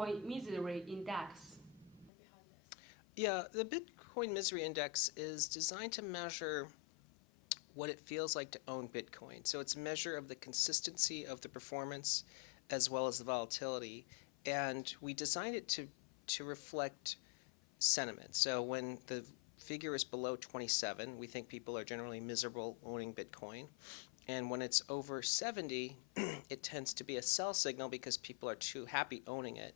Bitcoin Misery Index? Yeah, the Bitcoin Misery Index is designed to measure what it feels like to own Bitcoin. So it's a measure of the consistency of the performance as well as the volatility. And we designed it to reflect sentiment. So when the figure is below 27, we think people are generally miserable owning Bitcoin. And when it's over 70, it tends to be a sell signal because people are too happy owning it.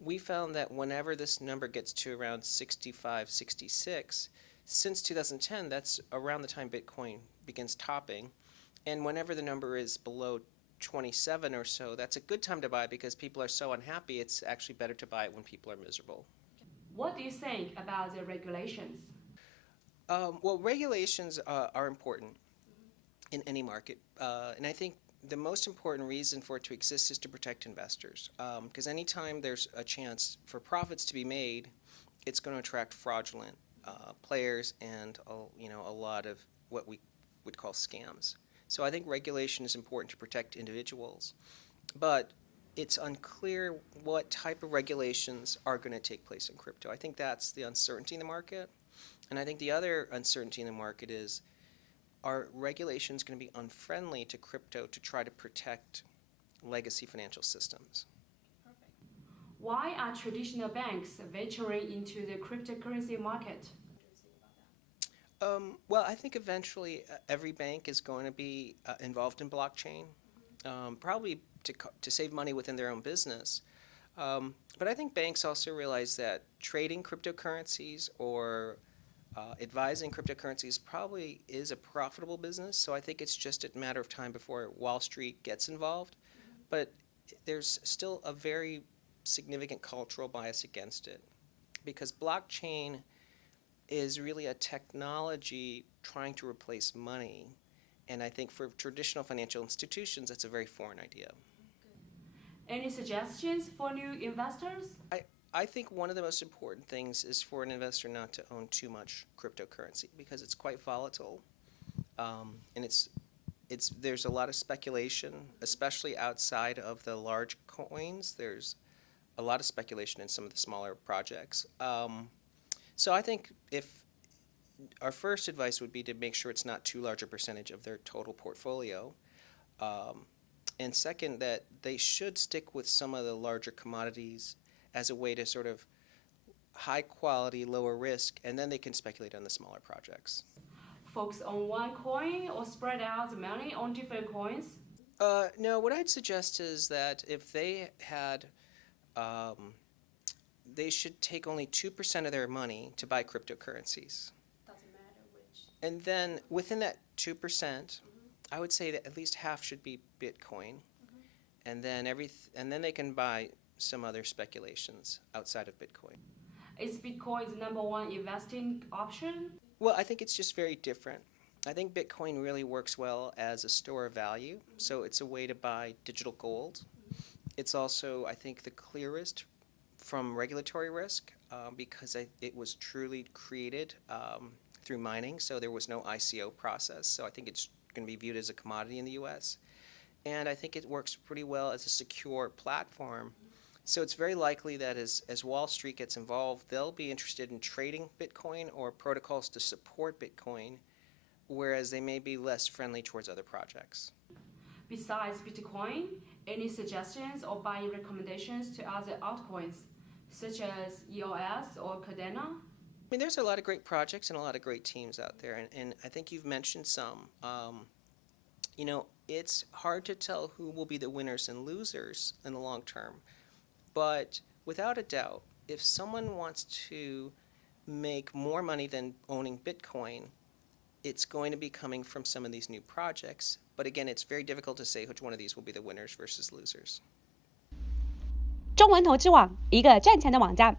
We found that whenever this number gets to around 65, 66, since 2010, that's around the time Bitcoin begins topping. And whenever the number is below 27 or so, that's a good time to buy because people are so unhappy, it's actually better to buy it when people are miserable. What do you think about the regulations? Well, regulations are important in any market. And I think the most important reason for it to exist is to protect investors. Because anytime there's a chance for profits to be made, it's going to attract fraudulent players and a lot of what we would call scams. So I think regulation is important to protect individuals. But it's unclear what type of regulations are going to take place in crypto. I think that's the uncertainty in the market. And I think the other uncertainty in the market is, are regulations going to be unfriendly to crypto to try to protect legacy financial systems? Perfect. Why are traditional banks venturing into the cryptocurrency market? Well, I think eventually every bank is going to be involved in blockchain, probably to save money within their own business. But I think banks also realize that trading cryptocurrencies or advising cryptocurrencies probably is a profitable business. So I think it's just a matter of time before Wall Street gets involved. But there's still a very significant cultural bias against it because blockchain is really a technology trying to replace money. And I think for traditional financial institutions, that's a very foreign idea. Any suggestions for new investors? I think one of the most important things is for an investor not to own too much cryptocurrency because it's quite volatile, and there's a lot of speculation, especially outside of the large coins. There's a lot of speculation in some of the smaller projects. So I think if our first advice would be to make sure it's not too large a percentage of their total portfolio. And second, that they should stick with some of the larger commodities as a way to sort of high quality, lower risk, and then they can speculate on the smaller projects. Focus on one coin or spread out the money on different coins? No, what I'd suggest is that if they had, they should take only 2% of their money to buy cryptocurrencies. Doesn't matter which. And then within that 2%, I would say that at least half should be Bitcoin, and then they can buy some other speculations outside of Bitcoin. Is Bitcoin the number one investing option? Well, I think it's just very different. I think Bitcoin really works well as a store of value, so it's a way to buy digital gold. It's also, I think, the clearest from regulatory risk because it was truly created through mining, so there was no ICO process, so I think it's going to be viewed as a commodity in the US. And I think it works pretty well as a secure platform. So it's very likely that as Wall Street gets involved, they'll be interested in trading Bitcoin or protocols to support Bitcoin, whereas they may be less friendly towards other projects. Besides Bitcoin, any suggestions or buying recommendations to other altcoins, such as EOS or Cardano? I mean, there's a lot of great projects and a lot of great teams out there, and I think you've mentioned some. It's hard to tell who will be the winners and losers in the long term. But without a doubt, if someone wants to make more money than owning Bitcoin, it's going to be coming from some of these new projects. But again, it's very difficult to say which one of these will be the winners versus losers. 中文投资网，一个赚钱的网站。